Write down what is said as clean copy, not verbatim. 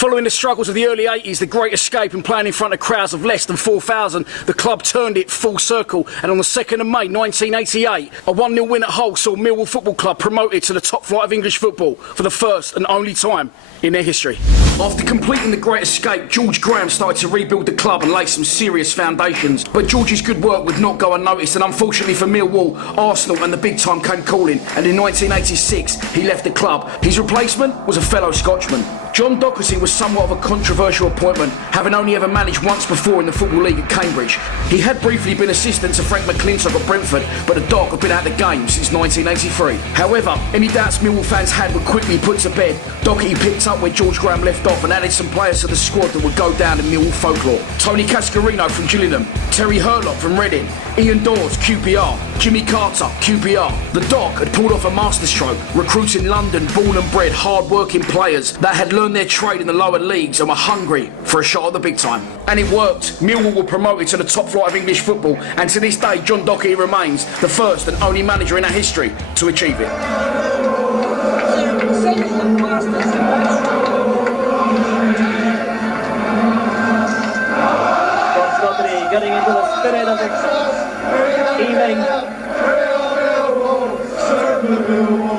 Following the struggles of the early 80s, the Great Escape and playing in front of crowds of less than 4,000, the club turned it full circle, and on the 2nd of May 1988, a 1-0 win at Hull saw Millwall Football Club promoted to the top flight of English football for the first and only time in their history. After completing the Great Escape, George Graham started to rebuild the club and lay some serious foundations. But George's good work would not go unnoticed, and unfortunately for Millwall, Arsenal and the big time came calling, and in 1986 he left the club. His replacement was a fellow Scotsman. John Docherty was somewhat of a controversial appointment, having only ever managed once before in the Football League at Cambridge. He had briefly been assistant to Frank McClintock at Brentford, but the Doc had been out of the game since 1983. However, any doubts Millwall fans had were quickly put to bed. Docherty picked up where George Graham left off and added some players to the squad that would go down in Millwall folklore. Tony Cascarino from Gillingham, Terry Hurlock from Reading, Ian Dawes, QPR, Jimmy Carter, QPR. The Doc had pulled off a masterstroke, recruiting London born and bred hard-working players that had learned their trade in the lower leagues and were hungry for a shot at the big time. And it worked. Millwall were promoted to the top flight of English football, and to this day John Docherty remains the first and only manager in our history to achieve it. Getting into the spirit of the evening.